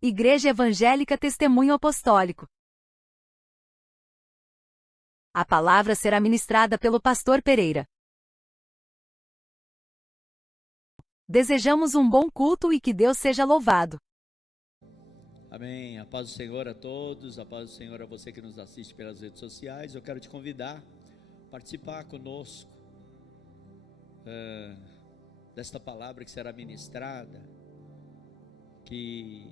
Igreja Evangélica Testemunho Apostólico. A palavra será ministrada pelo pastor Pereira. Desejamos um bom culto e que Deus seja louvado. Amém. A paz do Senhor a todos, a paz do Senhor a você que nos assiste pelas redes sociais. Eu quero te convidar a participar conosco desta palavra que será ministrada, que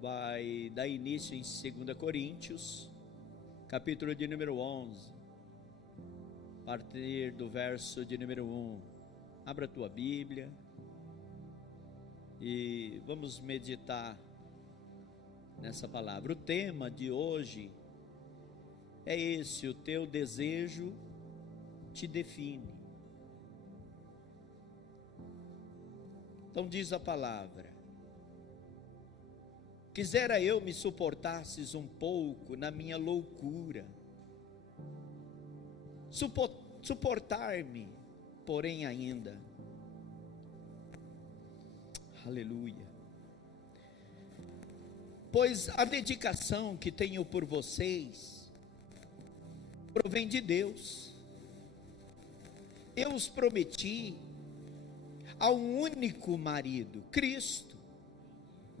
vai dar início em 2 Coríntios, capítulo de número 11, a partir do verso de número 1. Abra a tua Bíblia e vamos meditar nessa palavra. O tema de hoje é esse: o teu desejo te define. Então diz a palavra: quisera eu me suportasses um pouco na minha loucura, suportar-me, porém ainda. Aleluia. Pois a dedicação que tenho por vocês provém de Deus. Eu os prometi ao único marido, Cristo,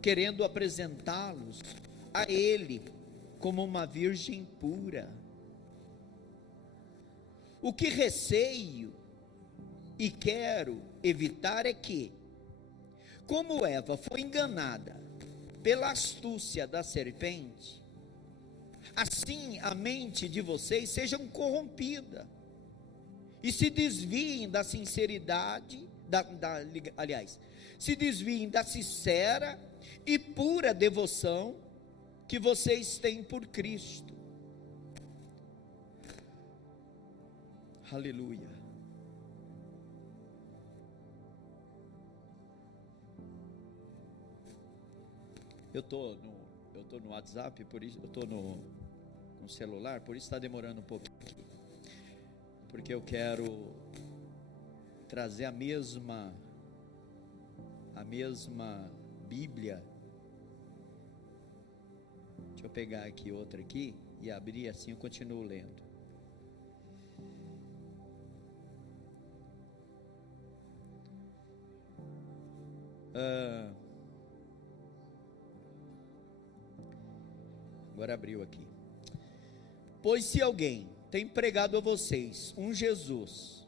querendo apresentá-los a Ele como uma virgem pura. O que receio e quero evitar é que, como Eva foi enganada pela astúcia da serpente, assim a mente de vocês seja corrompida e se desviem da sinceridade, se desviem da sincera e pura devoção que vocês têm por Cristo. Aleluia. Eu tô no WhatsApp, por isso eu tô no celular, por isso está demorando um pouquinho aqui, porque eu quero trazer a mesma Bíblia. Deixa eu pegar aqui outra aqui e abrir, assim eu continuo lendo. Agora abriu aqui. Pois se alguém tem pregado a vocês um Jesus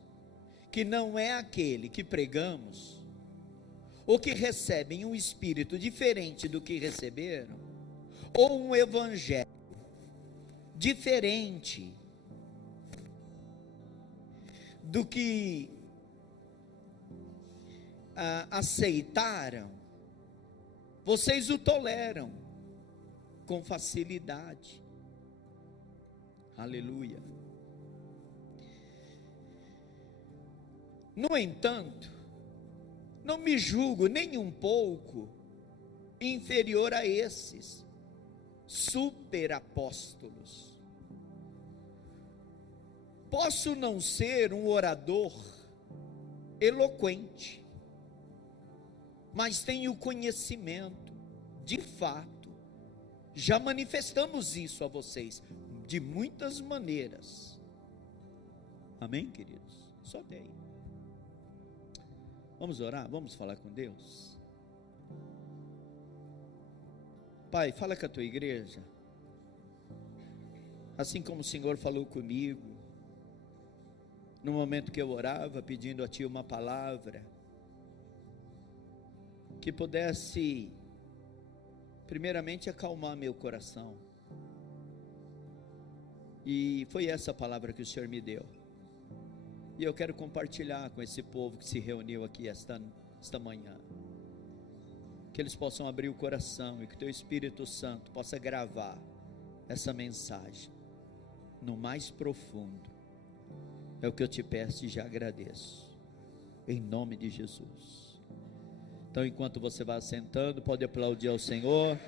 que não é aquele que pregamos, ou que recebem um espírito diferente do que receberam, ou um evangelho diferente do que aceitaram, vocês o toleram com facilidade. Aleluia. No entanto, não me julgo nem um pouco inferior a esses superapóstolos. Posso não ser um orador eloquente, mas tenho conhecimento, de fato. Já manifestamos isso a vocês de muitas maneiras. Amém, queridos? Só tem. Vamos orar, vamos falar com Deus. Pai, fala com a tua igreja, assim como o Senhor falou comigo, no momento que eu orava, pedindo a Ti uma palavra, que pudesse, primeiramente, acalmar meu coração. E foi essa palavra que o Senhor me deu. E eu quero compartilhar com esse povo que se reuniu aqui esta manhã. Que eles possam abrir o coração e que o Teu Espírito Santo possa gravar essa mensagem no mais profundo. É o que eu te peço e já agradeço. Em nome de Jesus. Então, enquanto você vai assentando, pode aplaudir ao Senhor.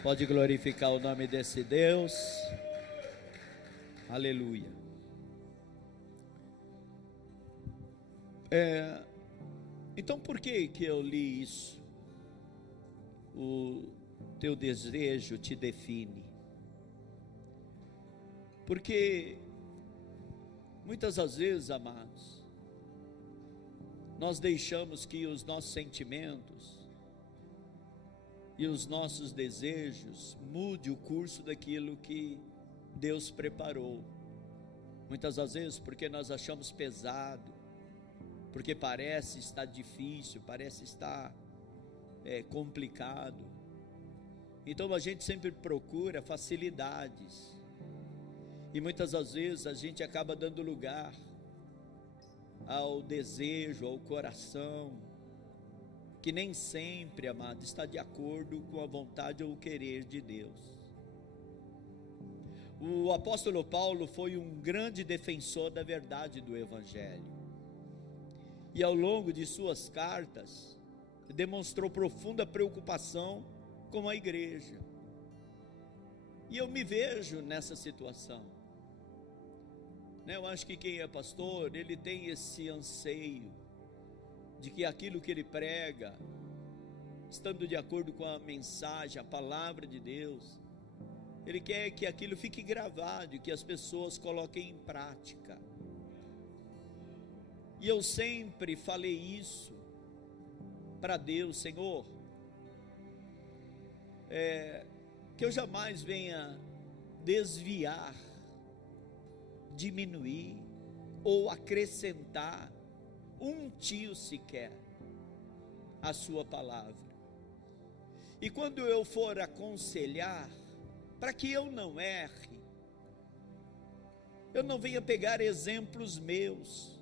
Pode glorificar o nome desse Deus. Aleluia. Então por que eu li isso? o teu desejo te define. Porque muitas das vezes, amados, nós deixamos que os nossos sentimentos e os nossos desejos mude o curso daquilo que Deus preparou. Muitas das vezes porque nós achamos pesado, porque parece estar difícil, parece estar complicado. Então a gente sempre procura facilidades, e muitas das vezes a gente acaba dando lugar ao desejo, ao coração, que nem sempre, amado, está de acordo com a vontade ou o querer de Deus. O apóstolo Paulo foi um grande defensor da verdade do Evangelho, e ao longo de suas cartas, demonstrou profunda preocupação com a igreja, e eu me vejo nessa situação. Eu acho que quem é pastor, ele tem esse anseio, de que aquilo que ele prega, estando de acordo com a mensagem, a palavra de Deus, ele quer que aquilo fique gravado e que as pessoas coloquem em prática. E eu sempre falei isso para Deus: Senhor, que eu jamais venha desviar, diminuir ou acrescentar um tio sequer a sua palavra. E quando eu for aconselhar, para que eu não erre, eu não venha pegar exemplos meus,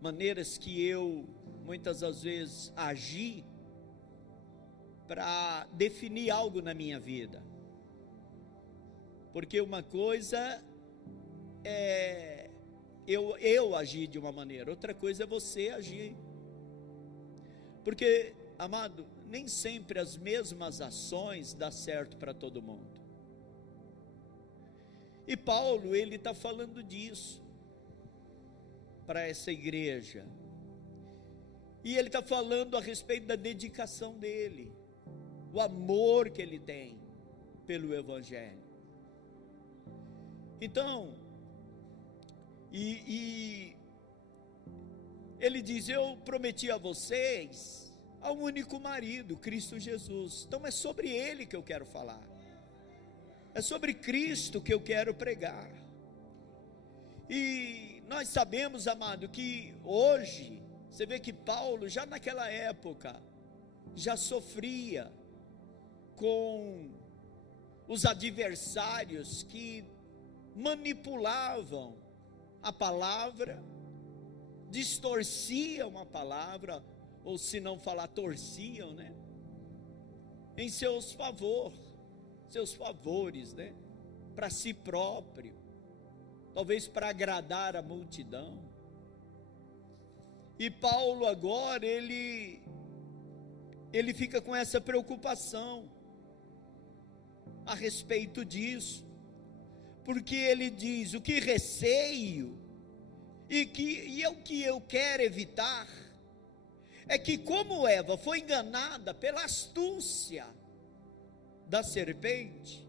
maneiras que eu muitas das vezes agi para definir algo na minha vida. Porque uma coisa é eu agir de uma maneira, outra coisa é você agir. Porque, amado, nem sempre as mesmas ações dão certo para todo mundo. E Paulo, ele está falando disso para essa igreja, e ele está falando a respeito da dedicação dele, o amor que ele tem pelo Evangelho. Então, ele diz: eu prometi a vocês ao único marido, Cristo Jesus. Então é sobre ele que eu quero falar, é sobre Cristo que eu quero pregar. E nós sabemos, amado, que hoje, você vê que Paulo, já naquela época, já sofria com os adversários que manipulavam a palavra, distorciam a palavra, ou se não falar torciam, em seus favores, para si próprio, talvez para agradar a multidão. E Paulo agora, ele fica com essa preocupação a respeito disso, porque ele diz: o que receio, e é o que eu quero evitar, é que como Eva foi enganada pela astúcia da serpente,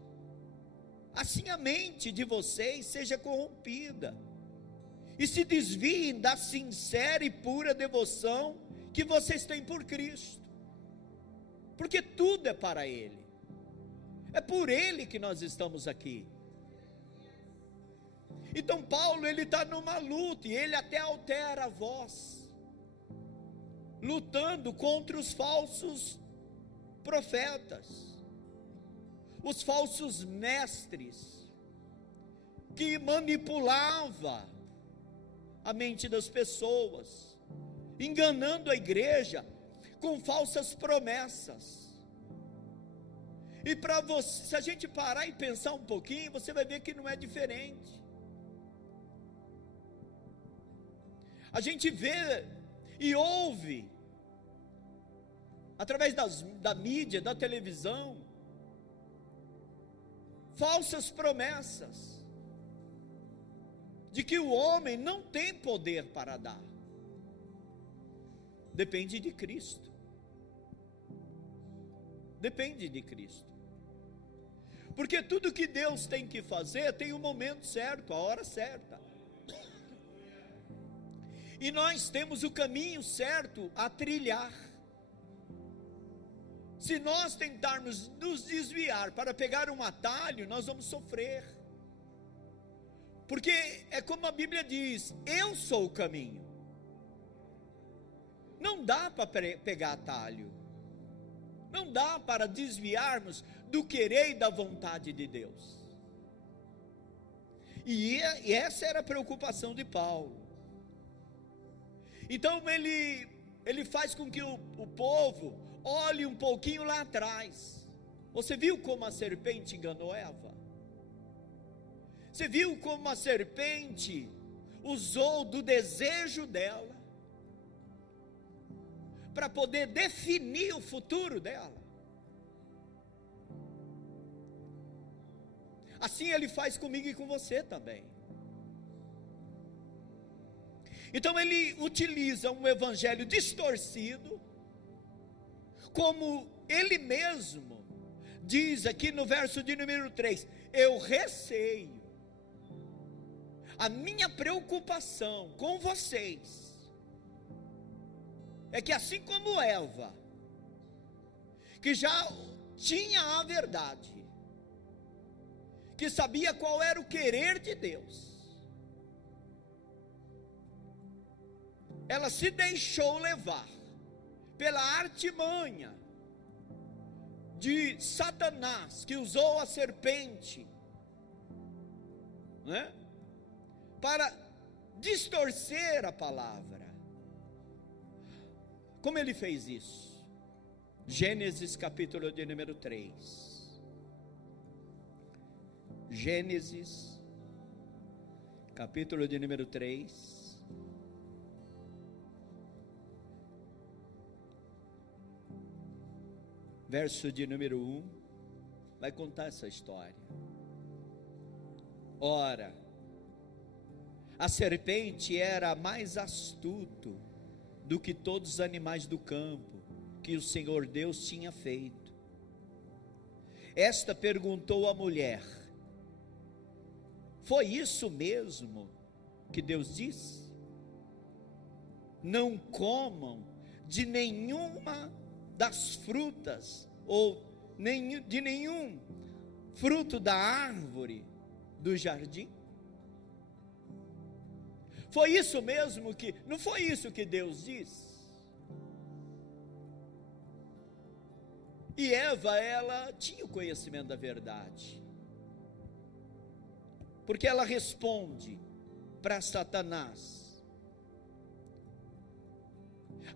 assim a mente de vocês seja corrompida, e se desviem da sincera e pura devoção que vocês têm por Cristo, porque tudo é para Ele, é por Ele que nós estamos aqui. Então Paulo, ele está numa luta, e ele até altera a voz, lutando contra os falsos profetas, os falsos mestres, que manipulava a mente das pessoas, enganando a igreja com falsas promessas. E para você, se a gente parar e pensar um pouquinho, você vai ver que não é diferente. A gente vê e ouve, através da mídia, da televisão, falsas promessas, de que o homem não tem poder para dar, depende de Cristo. depende de Cristo. Porque tudo que Deus tem que fazer tem o momento certo, a hora certa. E nós temos o caminho certo a trilhar. Se nós tentarmos nos desviar para pegar um atalho, nós vamos sofrer. Porque é como a Bíblia diz: eu sou o caminho. Não dá para pegar atalho. Não dá para desviarmos do querer e da vontade de Deus. E essa era a preocupação de Paulo. Então ele faz com que o povo olhe um pouquinho lá atrás. Você viu como a serpente enganou Eva? Você viu como a serpente usou do desejo dela para poder definir o futuro dela? Assim ele faz comigo e com você também. Então ele utiliza um evangelho distorcido, como ele mesmo diz aqui no verso de número 3, eu receio, a minha preocupação com vocês, é que assim como Eva, que já tinha a verdade, que sabia qual era o querer de Deus, ela se deixou levar pela artimanha de Satanás, que usou a serpente, né, para distorcer a palavra. Como ele fez isso? Gênesis capítulo de número 3. Gênesis capítulo de número 3. Verso de número 1, vai contar essa história. Ora, a serpente era mais astuto do que todos os animais do campo que o Senhor Deus tinha feito. Esta perguntou à mulher: foi isso mesmo que Deus disse? Não comam de nenhuma das frutas, ou de nenhum fruto da árvore do jardim? Foi isso mesmo que, não foi isso que Deus disse? E Eva, ela tinha o conhecimento da verdade, porque ela responde para Satanás.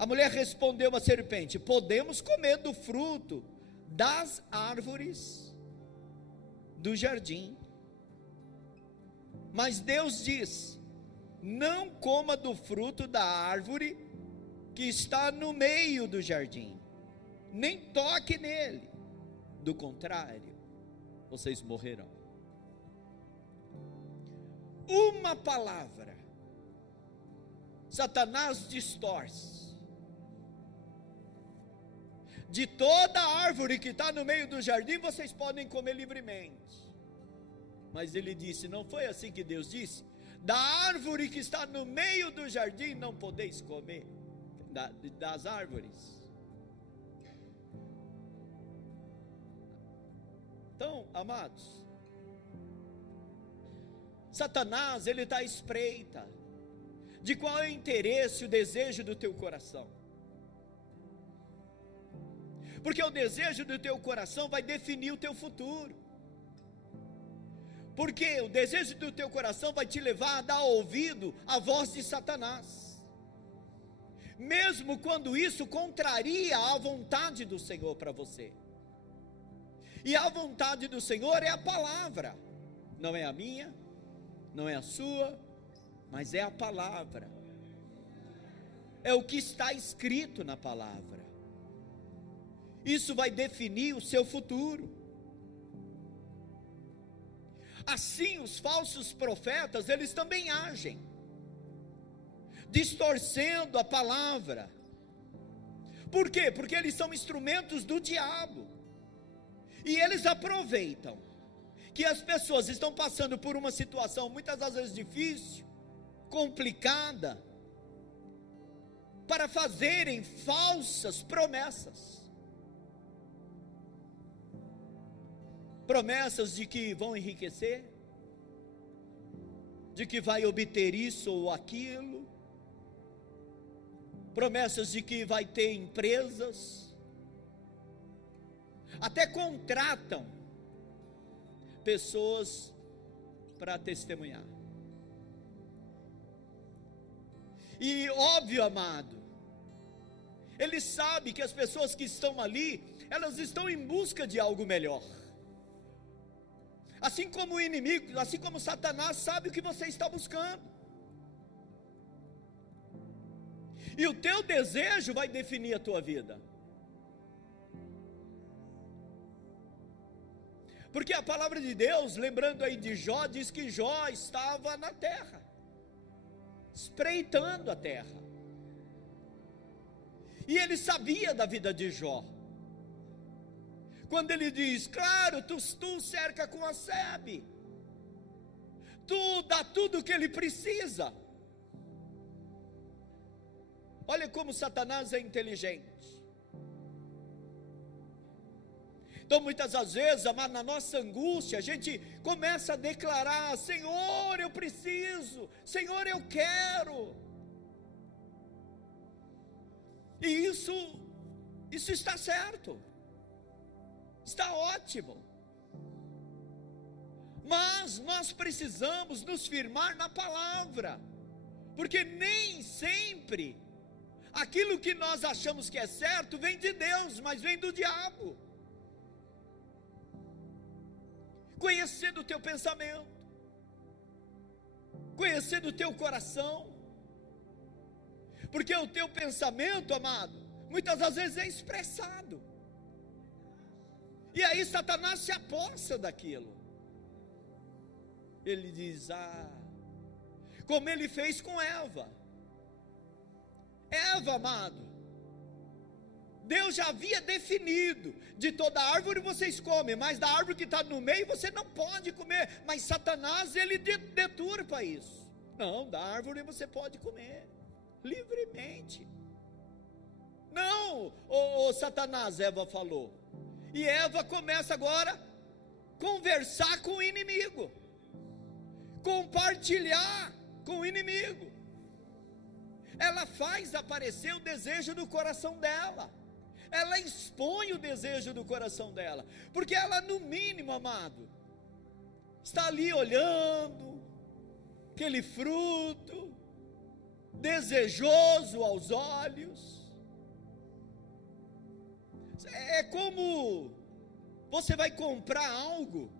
A mulher respondeu à serpente: podemos comer do fruto das árvores do jardim. Mas Deus diz: não coma do fruto da árvore que está no meio do jardim, nem toque nele, do contrário, vocês morrerão. Uma palavra, Satanás distorce. De toda árvore que está no meio do jardim, vocês podem comer livremente. Mas ele disse: não foi assim que Deus disse? Da árvore que está no meio do jardim, não podeis comer. Das árvores. Então, amados, Satanás, ele está à espreita de qual é o interesse, o desejo do teu coração. Porque o desejo do teu coração vai definir o teu futuro. Porque o desejo do teu coração vai te levar a dar ouvido à voz de Satanás, mesmo quando isso contraria a vontade do Senhor para você. E a vontade do Senhor é a palavra, não é a minha, não é a sua, mas é a palavra. É o que está escrito na palavra. Isso vai definir o seu futuro. Assim, os falsos profetas, eles também agem, distorcendo a palavra. Por quê? Porque eles são instrumentos do diabo. E eles aproveitam que as pessoas estão passando por uma situação muitas das vezes difícil, complicada, para fazerem falsas promessas. Promessas de que vão enriquecer, de que vai obter isso ou aquilo, promessas de que vai ter empresas, até contratam pessoas para testemunhar. E óbvio, amado, ele sabe que as pessoas que estão ali, elas estão em busca de algo melhor. Assim como o inimigo, assim como Satanás sabe o que você está buscando. E o teu desejo vai definir a tua vida. Porque a palavra de Deus, lembrando aí de Jó, diz que Jó estava na terra, espreitando a terra. E ele sabia da vida de Jó. Quando ele diz, claro, tu cerca com a sebe, tu dá tudo o que ele precisa. Olha como Satanás é inteligente. Então muitas das vezes, amado, na nossa angústia, a gente começa a declarar, Senhor, eu preciso, Senhor, eu quero. E isso está certo, está ótimo. Mas nós precisamos nos firmar na palavra, porque nem sempre aquilo que nós achamos que é certo vem de Deus, mas vem do diabo. Conhecer do teu pensamento, conhecer do teu coração, porque o teu pensamento, amado, muitas das vezes é expressado, e aí Satanás se apossa daquilo. Ele diz, como ele fez com Eva. Eva, amado, Deus já havia definido, de toda árvore vocês comem, mas da árvore que está no meio você não pode comer. Mas Satanás, ele deturpa isso. Não, da árvore você pode comer, livremente. Não, Satanás, Eva falou. E Eva começa agora a conversar com o inimigo, compartilhar com o inimigo. Ela faz aparecer o desejo do coração dela, ela expõe o desejo do coração dela, porque ela, no mínimo, amado, está ali olhando aquele fruto, desejoso aos olhos. É como você vai comprar algo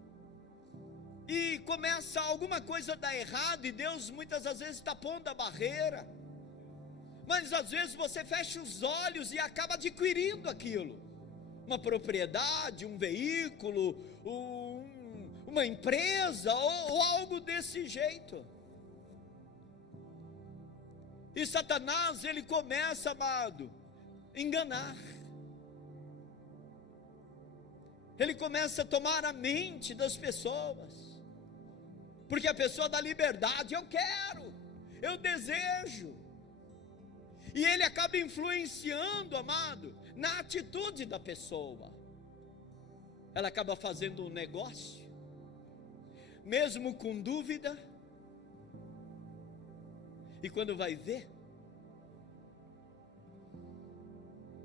e começa alguma coisa a dar errado, e Deus muitas das vezes está pondo a barreira, mas às vezes você fecha os olhos e acaba adquirindo aquilo, uma propriedade, um veículo, uma empresa, ou algo desse jeito. E Satanás, ele começa, amado, a enganar, ele começa a tomar a mente das pessoas, porque a pessoa dá liberdade, eu quero, eu desejo, e ele acaba influenciando, amado, na atitude da pessoa. Ela acaba fazendo um negócio, mesmo com dúvida, e quando vai ver,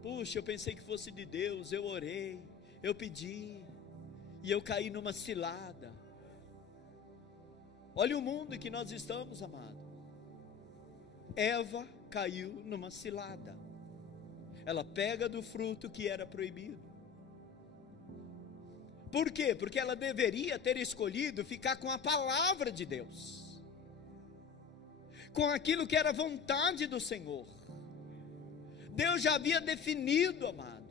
puxa, eu pensei que fosse de Deus, eu orei, eu pedi, e eu caí numa cilada. Olha o mundo que nós estamos, amado. Eva caiu numa cilada, ela pega do fruto que era proibido. Por quê? Porque ela deveria ter escolhido ficar com a palavra de Deus, com aquilo que era vontade do Senhor. Deus já havia definido, amado,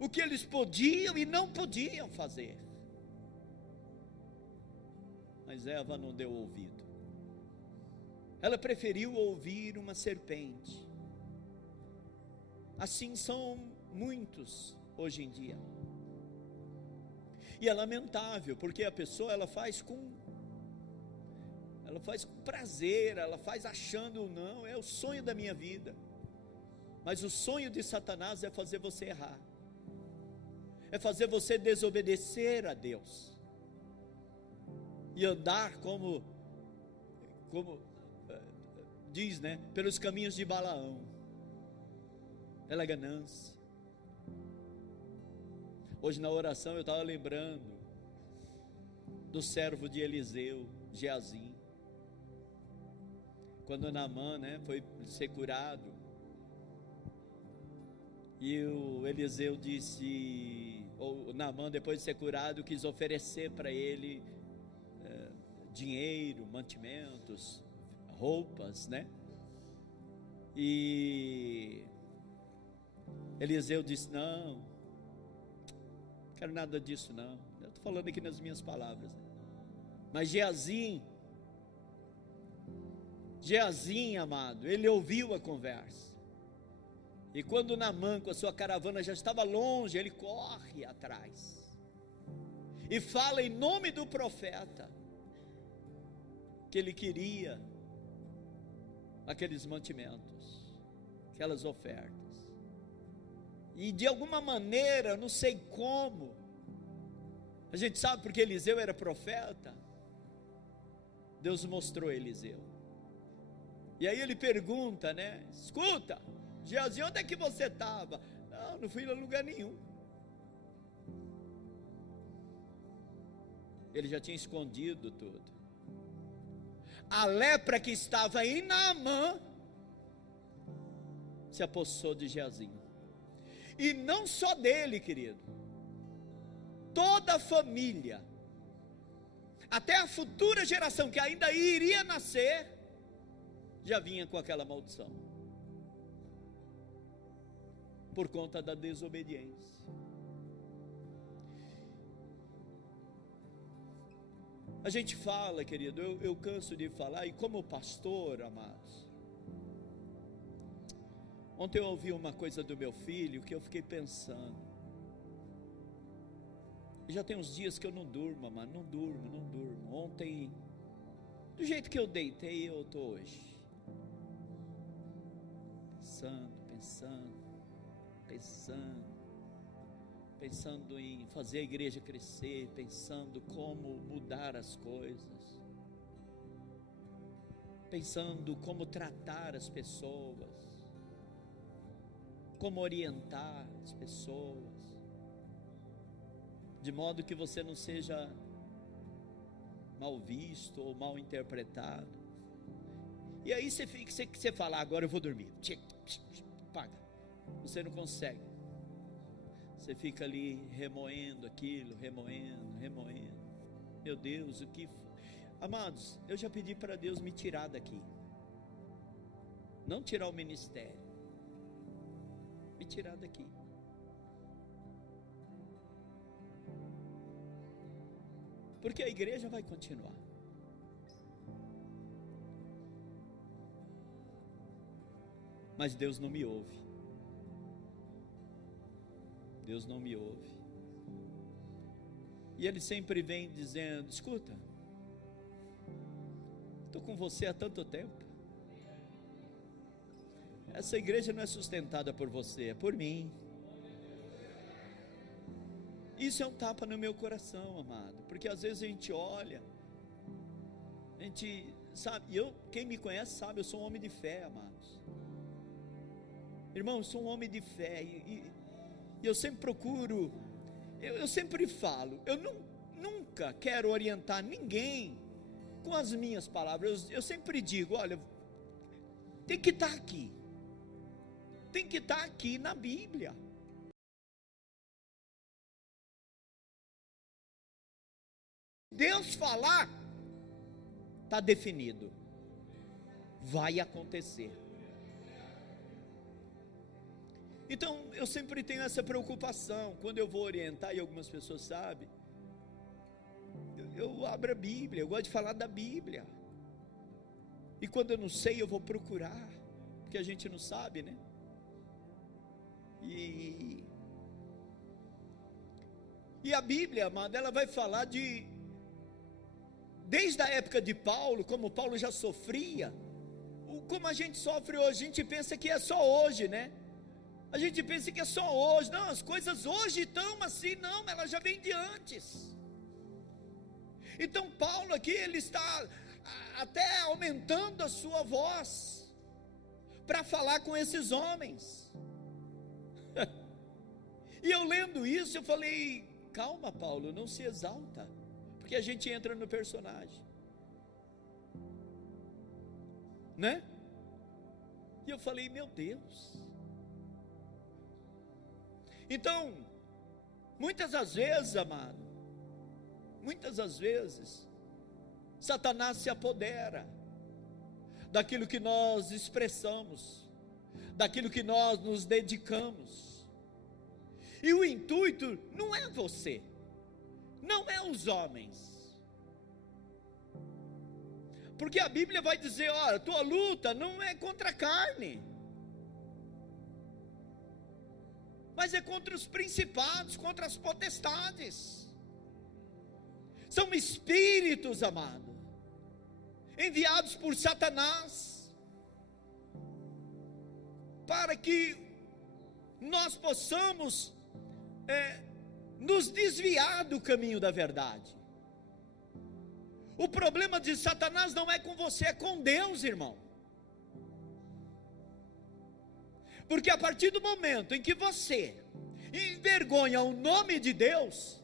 o que eles podiam e não podiam fazer, mas Eva não deu ouvido. Ela preferiu ouvir uma serpente. Assim são muitos hoje em dia. E é lamentável, porque a pessoa ela faz com prazer, ela faz achando, não, é o sonho da minha vida. Mas o sonho de Satanás é fazer você errar, é fazer você desobedecer a Deus e andar como diz, né, pelos caminhos de Balaão, pela ganância. Hoje na oração eu estava lembrando do servo de Eliseu, Geazim, quando Naamã, né, foi ser curado, e o Eliseu disse, ou Naamã, depois de ser curado, quis oferecer para ele dinheiro, mantimentos, roupas, né? E Eliseu disse: não quero nada disso, não. Eu estou falando aqui nas minhas palavras, né? Mas Geazim, amado, ele ouviu a conversa, e quando Naamã com a sua caravana já estava longe, ele corre atrás e fala em nome do profeta que ele queria aqueles mantimentos, aquelas ofertas. E de alguma maneira, não sei como, a gente sabe porque Eliseu era profeta, Deus mostrou a Eliseu. E aí ele pergunta, né? Escuta, Geazim, onde é que você estava? Não fui a lugar nenhum. Ele já tinha escondido tudo. A lepra que estava em Naamã se apossou de Geazim. E não só dele, querido, toda a família, até a futura geração que ainda iria nascer, já vinha com aquela maldição, por conta da desobediência. A gente fala, querido, eu canso de falar, e como pastor, amados, ontem eu ouvi uma coisa do meu filho que eu fiquei pensando. Já tem uns dias que eu não durmo, amado, não durmo. Ontem, do jeito que eu deitei, eu estou hoje pensando em fazer a igreja crescer, pensando como mudar as coisas, pensando como tratar as pessoas, como orientar as pessoas, de modo que você não seja mal visto ou mal interpretado. E aí você fala, agora eu vou dormir, paga, você não consegue. Você fica ali remoendo aquilo, remoendo. Meu Deus, o que... Amados, eu já pedi para Deus me tirar daqui. Não tirar o ministério, me tirar daqui. Porque a igreja vai continuar. Mas Deus não me ouve. Deus não me ouve. E Ele sempre vem dizendo, escuta, estou com você há tanto tempo. Essa igreja não é sustentada por você, é por mim. Isso é um tapa no meu coração, amado, porque às vezes a gente olha, a gente sabe, quem me conhece sabe, eu sou um homem de fé, amados. Irmão, eu sou um homem de fé, e eu sempre procuro, eu sempre falo, eu nunca quero orientar ninguém com as minhas palavras. Eu sempre digo, olha, tem que estar aqui na Bíblia. Deus falar, está definido, vai acontecer. Então eu sempre tenho essa preocupação, quando eu vou orientar, e algumas pessoas sabem, eu abro a Bíblia, eu gosto de falar da Bíblia, e quando eu não sei eu vou procurar, porque a gente não sabe, né? E a Bíblia, amado, ela vai falar desde a época de Paulo, como Paulo já sofria, como a gente sofre hoje. A gente pensa que é só hoje, né? A gente pensa que é só hoje. Não, as coisas hoje estão assim. Não, ela já vem de antes. Então Paulo aqui, ele está até aumentando a sua voz para falar com esses homens. E eu lendo isso, eu falei: calma, Paulo, não se exalta, porque a gente entra no personagem, né? E eu falei: meu Deus. Então, muitas das vezes, amado, muitas das vezes, Satanás se apodera daquilo que nós expressamos, daquilo que nós nos dedicamos. E o intuito não é você, não é os homens, porque a Bíblia vai dizer: olha, tua luta não é contra a carne, mas é contra os principados, contra as potestades. São espíritos, amado, enviados por Satanás, para que nós possamos nos desviar do caminho da verdade. O problema de Satanás não é com você, é com Deus, irmão. Porque a partir do momento em que você envergonha o nome de Deus,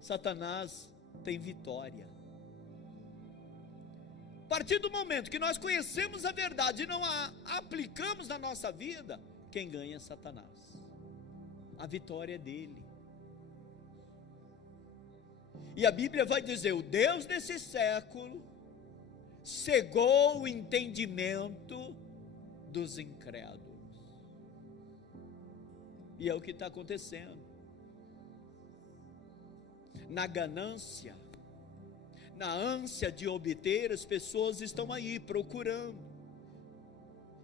Satanás tem vitória. A partir do momento que nós conhecemos a verdade e não a aplicamos na nossa vida, quem ganha é Satanás. A vitória é dele. E a Bíblia vai dizer: o Deus desse século cegou o entendimento dos incrédulos. E é o que está acontecendo. Na ganância, na ânsia de obter, as pessoas estão aí procurando.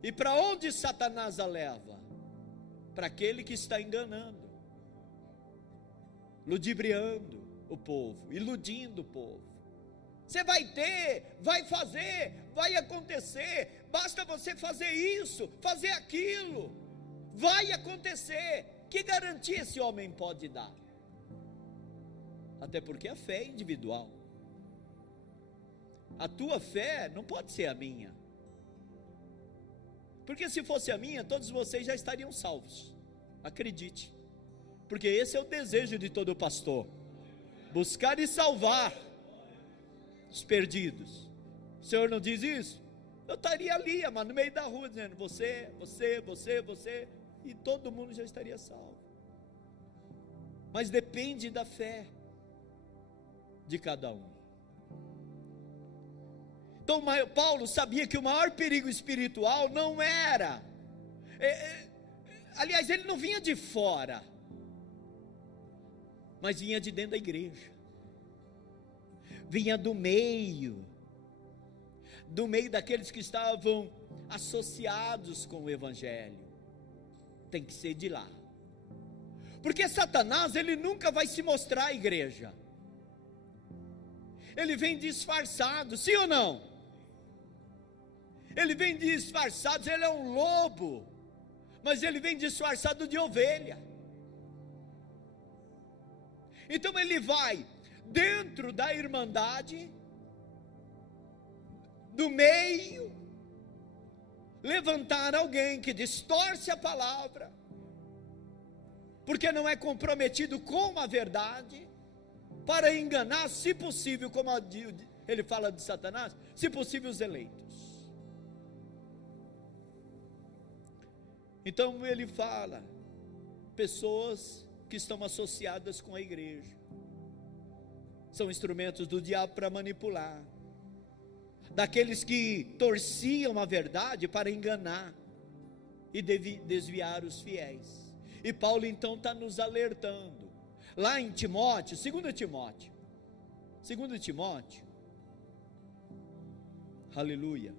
E para onde Satanás a leva? Para aquele que está enganando, ludibriando o povo, iludindo o povo. Você vai ter, vai fazer, vai acontecer, basta você fazer isso, fazer aquilo, vai acontecer. Que garantia esse homem pode dar? Até porque a fé é individual. A tua fé não pode ser a minha, porque se fosse a minha, todos vocês já estariam salvos. Acredite, porque esse é o desejo de todo pastor: buscar e salvar os perdidos. O Senhor não diz isso? Eu estaria ali, no meio da rua, dizendo: você, e todo mundo já estaria salvo. Mas depende da fé de cada um. Então Paulo sabia que o maior perigo espiritual não era, aliás, ele não vinha de fora, mas vinha de dentro da igreja, vinha do meio daqueles que estavam associados com o evangelho. Tem que ser de lá, porque Satanás, ele nunca vai se mostrar à igreja, ele vem disfarçado, sim ou não? Ele vem disfarçado, ele é um lobo, mas ele vem disfarçado de ovelha. Então ele vai dentro da irmandade, do meio, levantar alguém que distorce a palavra, porque não é comprometido com a verdade, para enganar, se possível, como ele fala de Satanás, se possível os eleitos. Então ele fala, pessoas que estão associadas com a igreja, são instrumentos do diabo para manipular, daqueles que torciam a verdade para enganar e desviar os fiéis. E Paulo então está nos alertando, lá em Timóteo, 2 Timóteo, aleluia,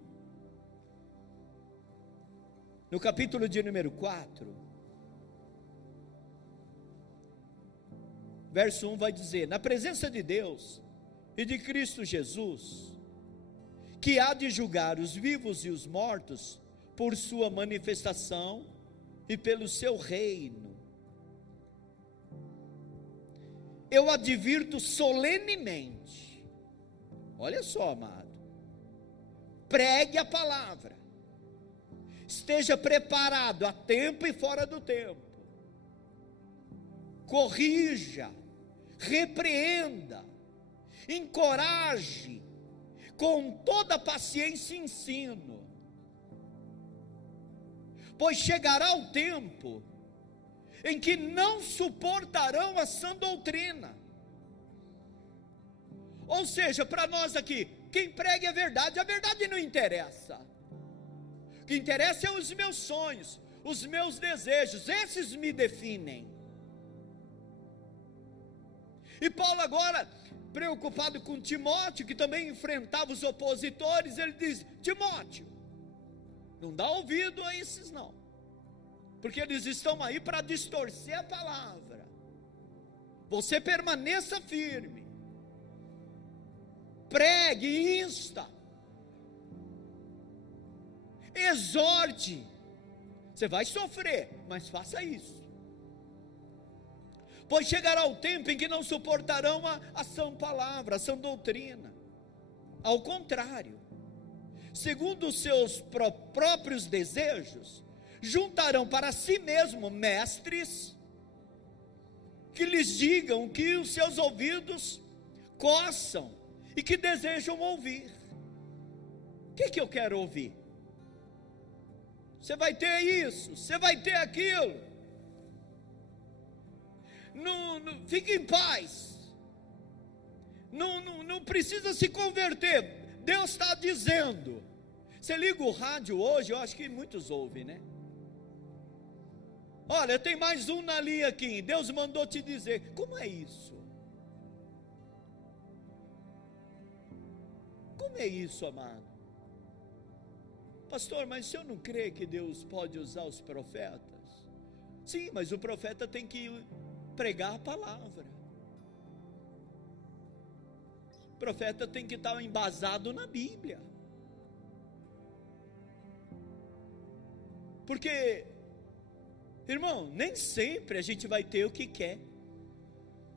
no capítulo de número 4, verso 1 vai dizer: na presença de Deus e de Cristo Jesus, que há de julgar os vivos e os mortos por sua manifestação e pelo seu reino, eu advirto solenemente, olha só, amado, pregue a palavra, esteja preparado a tempo e fora do tempo, corrija, repreenda, encoraje, com toda paciência e ensino, pois chegará o tempo em que não suportarão a sã doutrina. Ou seja, para nós aqui, quem prega a verdade não interessa. O que interessa é os meus sonhos, os meus desejos, esses me definem. E Paulo agora, preocupado com Timóteo, que também enfrentava os opositores, ele diz: Timóteo, não dá ouvido a esses não, porque eles estão aí para distorcer a palavra. Você permaneça firme, pregue, insta, exorte. Você vai sofrer, mas faça isso, pois chegará o tempo em que não suportarão a sã palavra, a sã doutrina. Ao contrário, segundo os seus próprios desejos, juntarão para si mesmo mestres, que lhes digam o que os seus ouvidos coçam, e que desejam ouvir. O que eu quero ouvir? Você vai ter isso, você vai ter aquilo. Não, fique em paz. Não precisa se converter. Deus está dizendo. Você liga o rádio hoje, eu acho que muitos ouvem, né? Olha, tem mais um na linha aqui. Deus mandou te dizer. Como é isso? Como é isso, amado? Pastor, mas se eu não creio que Deus pode usar os profetas? Sim, mas o profeta tem que pregar a palavra. O profeta tem que estar embasado na Bíblia. Porque, irmão, nem sempre a gente vai ter o que quer.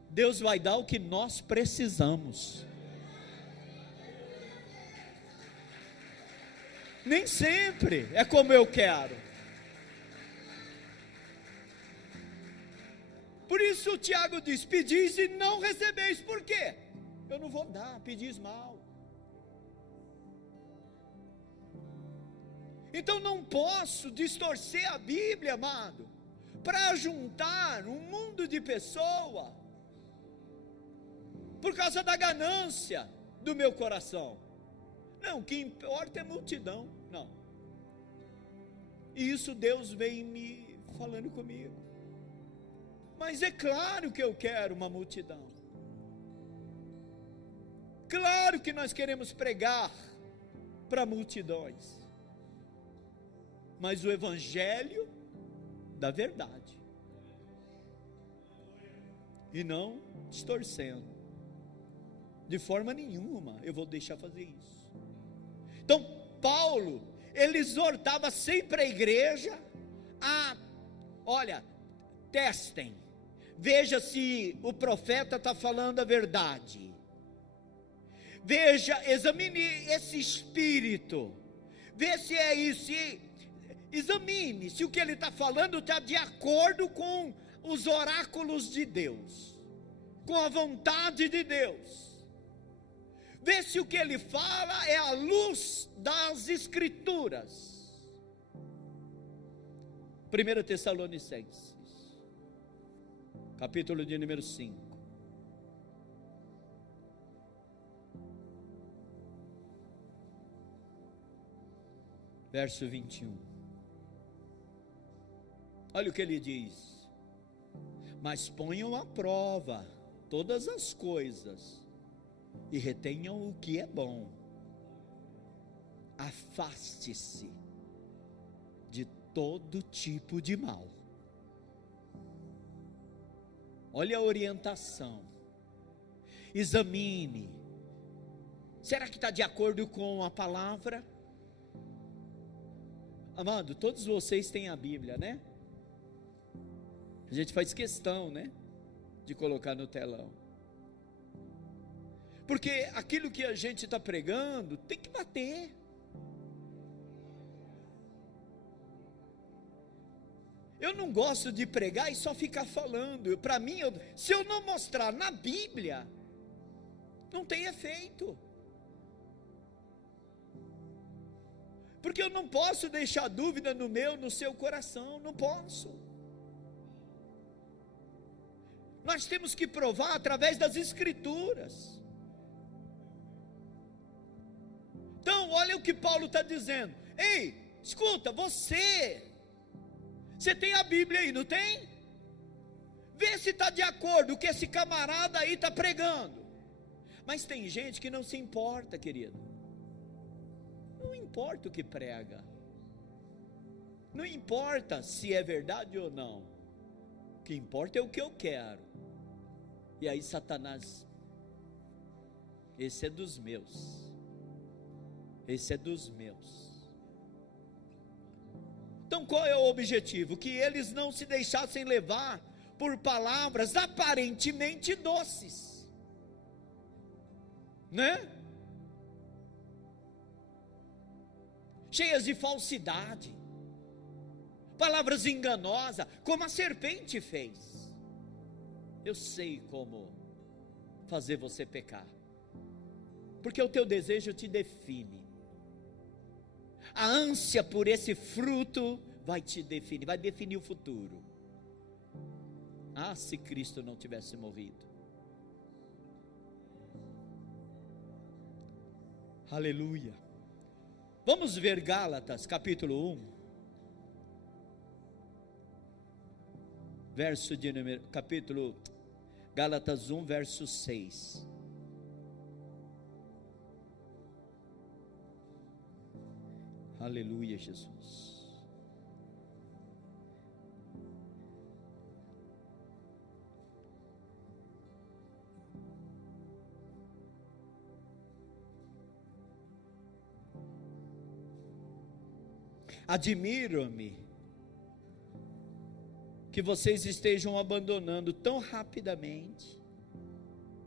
Deus vai dar o que nós precisamos. Nem sempre é como eu quero. Por isso o Tiago diz: pedis e não recebeis. Por quê? Eu não vou dar, pedis mal. Então não posso distorcer a Bíblia, amado, para juntar um mundo de pessoa, por causa da ganância do meu coração. Não, o que importa é multidão. Não. E isso Deus vem me falando comigo. Mas é claro que eu quero uma multidão. Claro que nós queremos pregar para multidões. Mas o evangelho da verdade. E não distorcendo. De forma nenhuma eu vou deixar fazer isso. Então, Paulo, ele exortava sempre a igreja a, olha, testem, veja se o profeta está falando a verdade, veja, examine esse espírito, vê se é isso, examine se o que ele está falando está de acordo com os oráculos de Deus, com a vontade de Deus. Vê se o que ele fala é a luz das Escrituras. 1 Tessalonicenses, capítulo de número 5. Verso 21. Olha o que ele diz: mas ponham à prova todas as coisas, e retenham o que é bom. Afaste-se de todo tipo de mal. Olha a orientação. Examine. Será que está de acordo com a palavra? Amado, todos vocês têm a Bíblia, né? A gente faz questão, né? De colocar no telão. Porque aquilo que a gente está pregando tem que bater. Eu não gosto de pregar e só ficar falando. Para mim, se eu não mostrar na Bíblia, não tem efeito. Porque eu não posso deixar dúvida no seu coração, não posso. Nós temos que provar através das Escrituras. Então, olha o que Paulo está dizendo. Ei, escuta, você tem a Bíblia aí, não tem? Vê se está de acordo com o que esse camarada aí está pregando. Mas tem gente que não se importa, querido. Não importa o que prega. Não importa se é verdade ou não. O que importa é o que eu quero. E aí Satanás, esse é dos meus. Esse é dos meus. Então qual é o objetivo? Que eles não se deixassem levar por palavras aparentemente doces, né? Cheias de falsidade, palavras enganosas, como a serpente fez. Eu sei como fazer você pecar, porque o teu desejo te define. A ânsia por esse fruto vai te definir, vai definir o futuro. Ah, se Cristo não tivesse morrido. Aleluia. Vamos ver Gálatas capítulo 1, verso de número, Gálatas 1, verso 6. Aleluia, Jesus. Admiro-me que vocês estejam abandonando tão rapidamente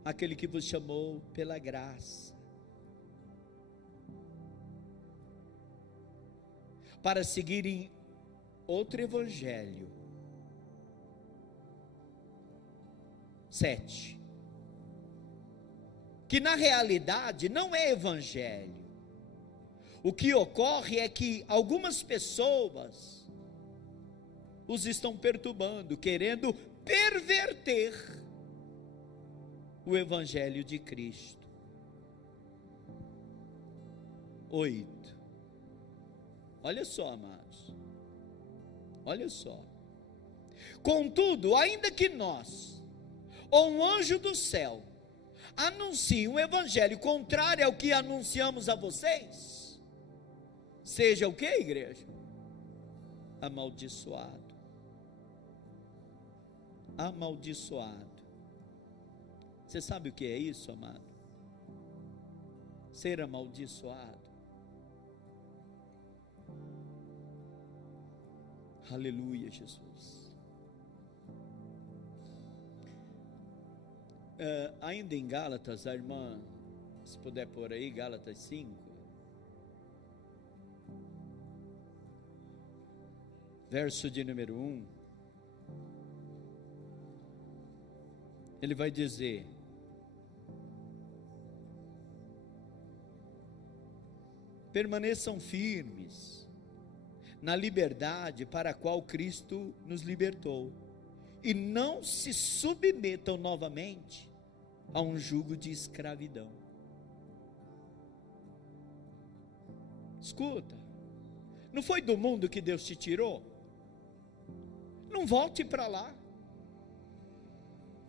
aquele que vos chamou pela graça, para seguirem outro evangelho. 7. Que na realidade não é evangelho. O que ocorre é que algumas pessoas os estão perturbando, querendo perverter o evangelho de Cristo. 8. Olha só, amados. Olha só. Contudo, ainda que nós, ou um anjo do céu, anuncie um evangelho contrário ao que anunciamos a vocês, seja o que, igreja? Amaldiçoado. Amaldiçoado. Você sabe o que é isso, amado? Ser amaldiçoado. Aleluia, Jesus. Ainda em Gálatas, a irmã, se puder pôr aí, Gálatas 5, verso de número 1, ele vai dizer: permaneçam firmes na liberdade para a qual Cristo nos libertou, e não se submetam novamente a um jugo de escravidão. Escuta, não foi do mundo que Deus te tirou? Não volte para lá,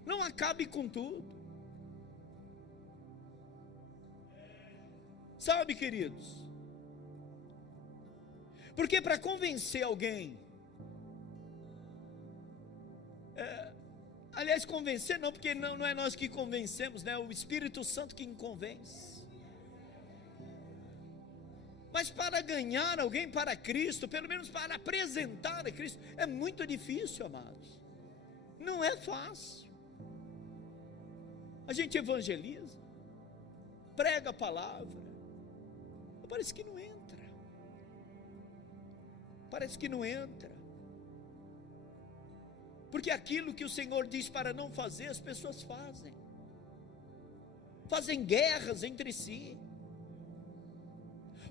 não acabe com tudo. Sabe, queridos, porque para convencer alguém, aliás, convencer não, porque não é nós que convencemos, né? É o Espírito Santo que convence. Mas para ganhar alguém para Cristo, pelo menos para apresentar a Cristo, é muito difícil, amados. Não é fácil. A gente evangeliza, prega a palavra, parece que não entra. Parece que não entra. Porque aquilo que o Senhor diz para não fazer, as pessoas fazem. Fazem guerras entre si.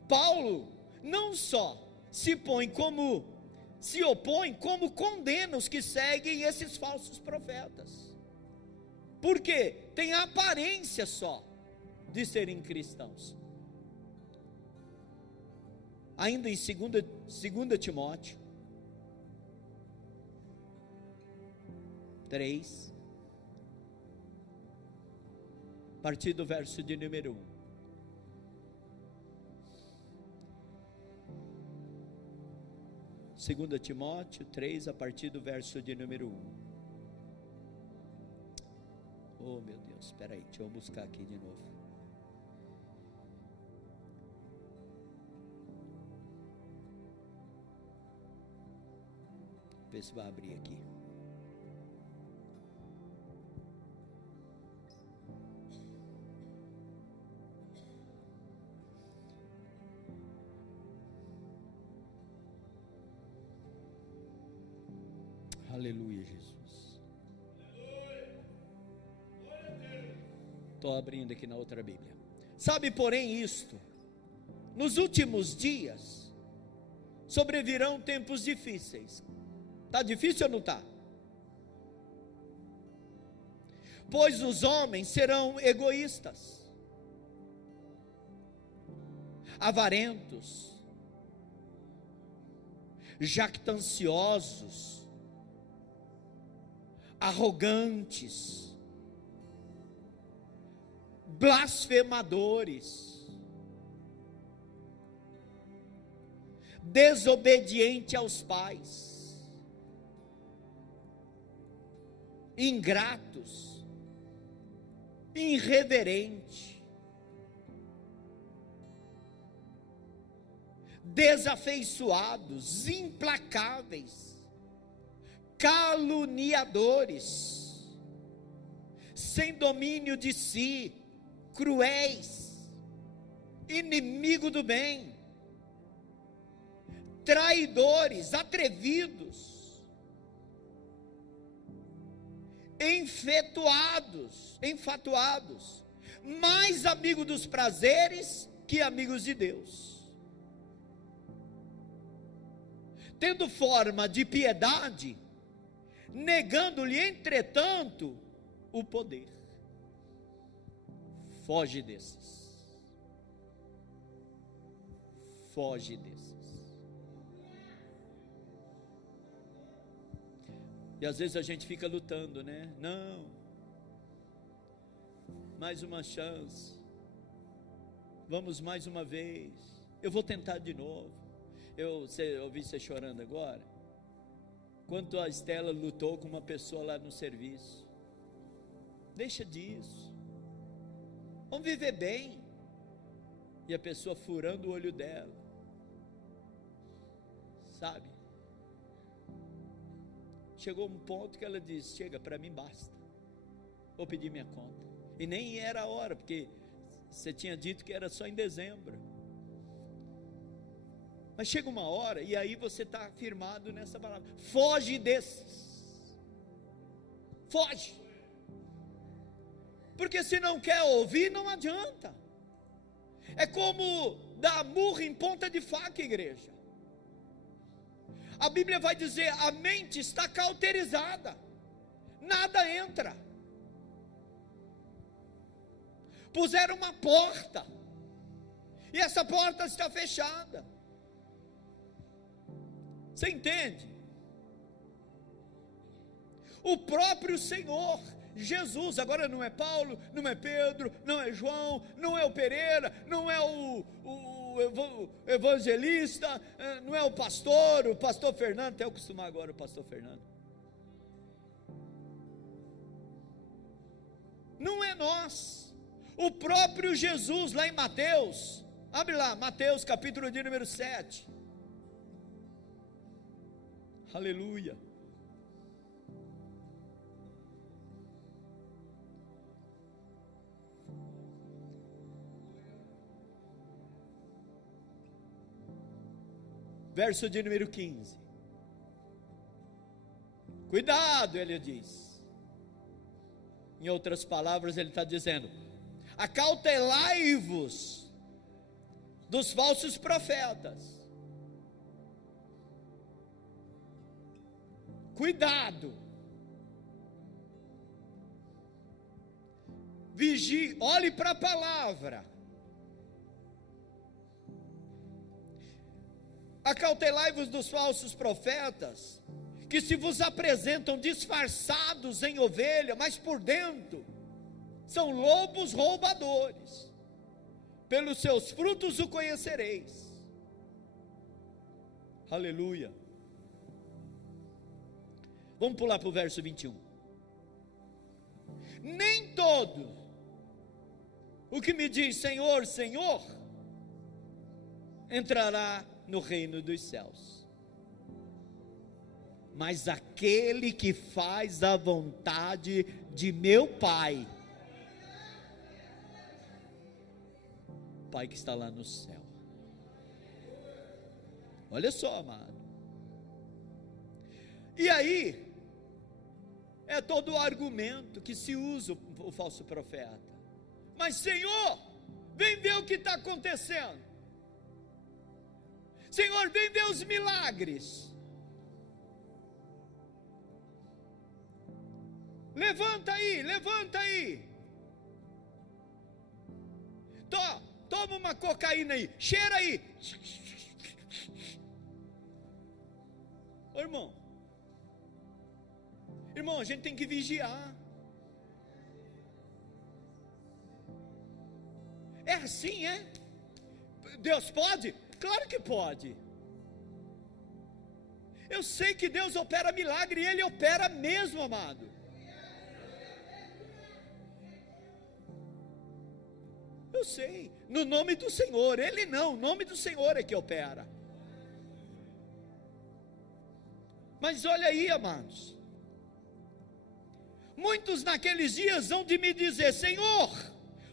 Paulo não só se opõe, como condena os que seguem esses falsos profetas. Por quê? Tem a aparência só de serem cristãos. Ainda em 2 Timóteo 3, a partir do verso de número 1. Segunda Timóteo 3, a partir do verso de número 1. Oh meu Deus, espera aí, deixa eu buscar aqui de novo. Ver se vai abrir aqui. Aleluia, Jesus. Estou abrindo aqui na outra Bíblia. Sabe, porém, isto: nos últimos dias sobrevirão tempos difíceis. Está difícil ou não está? Pois os homens serão egoístas, avarentos, jactanciosos, arrogantes, blasfemadores, desobedientes aos pais, ingratos, irreverentes, desafeiçoados, implacáveis, caluniadores, sem domínio de si, cruéis, inimigo do bem, traidores, atrevidos, enfatuados, mais amigos dos prazeres que amigos de Deus, tendo forma de piedade, negando-lhe, entretanto, o poder. Foge desses. Foge desses. E às vezes a gente fica lutando, né? Não. Mais uma chance. Vamos mais uma vez. Eu vou tentar de novo. Eu ouvi você chorando agora. Quanto a Estela lutou com uma pessoa lá no serviço. Deixa disso. Vamos viver bem. E a pessoa furando o olho dela. Sabe? Chegou um ponto que ela disse: chega, para mim basta. Vou pedir minha conta. E nem era a hora, porque você tinha dito que era só em dezembro. Mas chega uma hora, e aí você está firmado nessa palavra. Foge desses. Foge. Porque se não quer ouvir, não adianta. É como dar murro em ponta de faca, igreja. A Bíblia vai dizer: a mente está cauterizada. Nada entra. Puseram uma porta. E essa porta está fechada. Você entende? O próprio Senhor Jesus, agora não é Paulo, não é Pedro, não é João, não é o Pereira, não é o evangelista, não é o pastor Fernando, até eu acostumar agora o pastor Fernando. não é nós. O próprio Jesus, lá em Mateus, abre lá, Mateus capítulo de número 7. Aleluia. Verso de número 15. Cuidado, ele diz. Em outras palavras, ele está dizendo: acautelai-vos dos falsos profetas. Cuidado. Vigie, olhe para a palavra. Acautelai-vos dos falsos profetas, que se vos apresentam disfarçados em ovelha, mas por dentro são lobos roubadores. Pelos seus frutos o conhecereis. Aleluia. Vamos pular para o verso 21. Nem todo o que me diz Senhor, Senhor, entrará no reino dos céus, mas aquele que faz a vontade de meu Pai, Pai que está lá no céu. Olha só, amado. E aí, é todo o argumento que se usa o falso profeta. Mas Senhor, vem ver o que está acontecendo. Senhor, vem ver os milagres. Levanta aí, levanta aí. Toma uma cocaína aí, cheira aí. Ô, irmão, a gente tem que vigiar. É assim, é? Deus pode? Claro que pode. Eu sei que Deus opera milagre, e Ele opera mesmo, amado. Eu sei, no nome do Senhor. Ele não, o nome do Senhor é que opera. Mas olha aí, amados, muitos naqueles dias vão de me dizer: Senhor,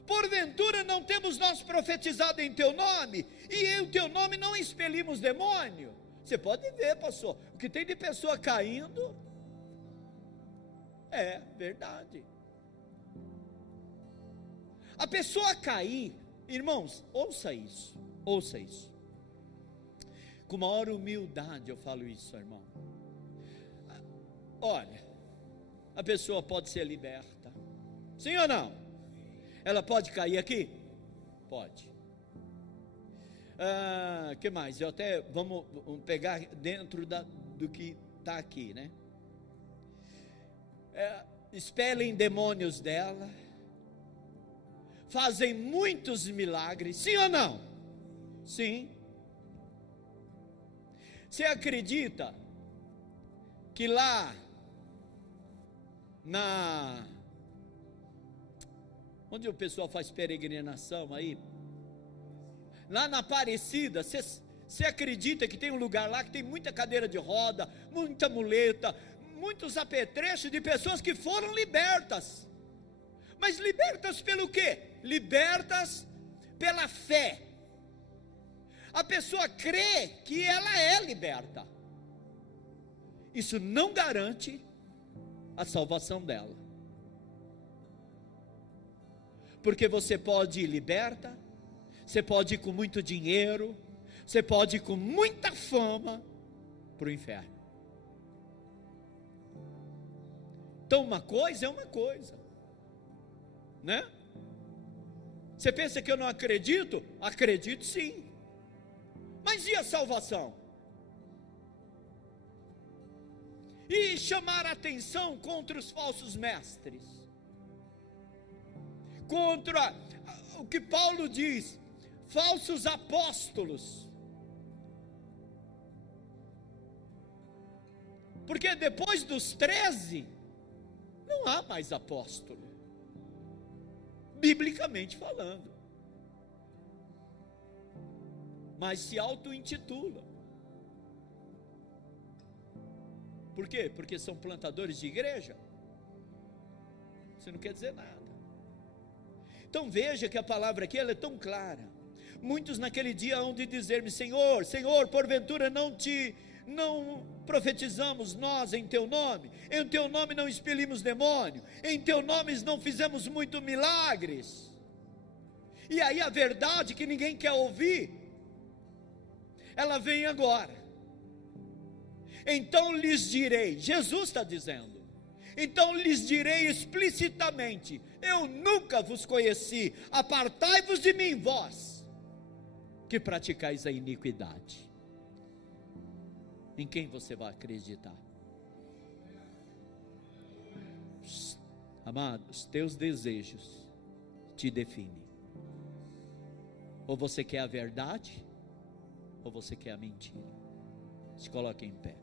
porventura não temos nós profetizado em teu nome, e em teu nome não expelimos demônio? Você pode ver, pastor, o que tem de pessoa caindo, é verdade. A pessoa cair, irmãos, ouça isso, com maior humildade eu falo isso, irmão. Olha, a pessoa pode ser liberta, sim ou não? Ela pode cair aqui? Pode. Que mais? Vamos pegar dentro do que está aqui, né? Expelem demônios dela, fazem muitos milagres, sim ou não? Sim. Você acredita que lá onde o pessoal faz peregrinação aí, lá na Aparecida, você acredita que tem um lugar lá que tem muita cadeira de roda, muita muleta, muitos apetrechos de pessoas que foram libertas? Mas libertas pelo quê? Libertas pela fé. A pessoa crê que ela é liberta. Isso não garante a salvação dela. Porque você pode ir liberta, você pode ir com muito dinheiro, você pode ir com muita fama para o inferno. Então uma coisa é uma coisa, né? Você pensa que eu não acredito? Acredito sim. Mas e a salvação? E chamar a atenção contra os falsos mestres, contra o que Paulo diz, falsos apóstolos. Porque depois dos 13, não há mais apóstolo. biblicamente falando. Mas se auto-intitulam. Por quê? Porque são plantadores de igreja? Isso não quer dizer nada. Então veja que a palavra aqui ela é tão clara. Muitos naquele dia hão de dizer-me: Senhor, Senhor, porventura não profetizamos nós em teu nome? Em teu nome não expelimos demônio? Em teu nome não fizemos muitos milagres? E aí a verdade que ninguém quer ouvir, ela vem agora. Então lhes direi, Jesus está dizendo, então lhes direi explicitamente: eu nunca vos conheci, apartai-vos de mim, vós, que praticais a iniquidade. Em quem você vai acreditar? Amados, teus desejos te definem. Ou você quer a verdade, ou você quer a mentira. Se coloque em pé.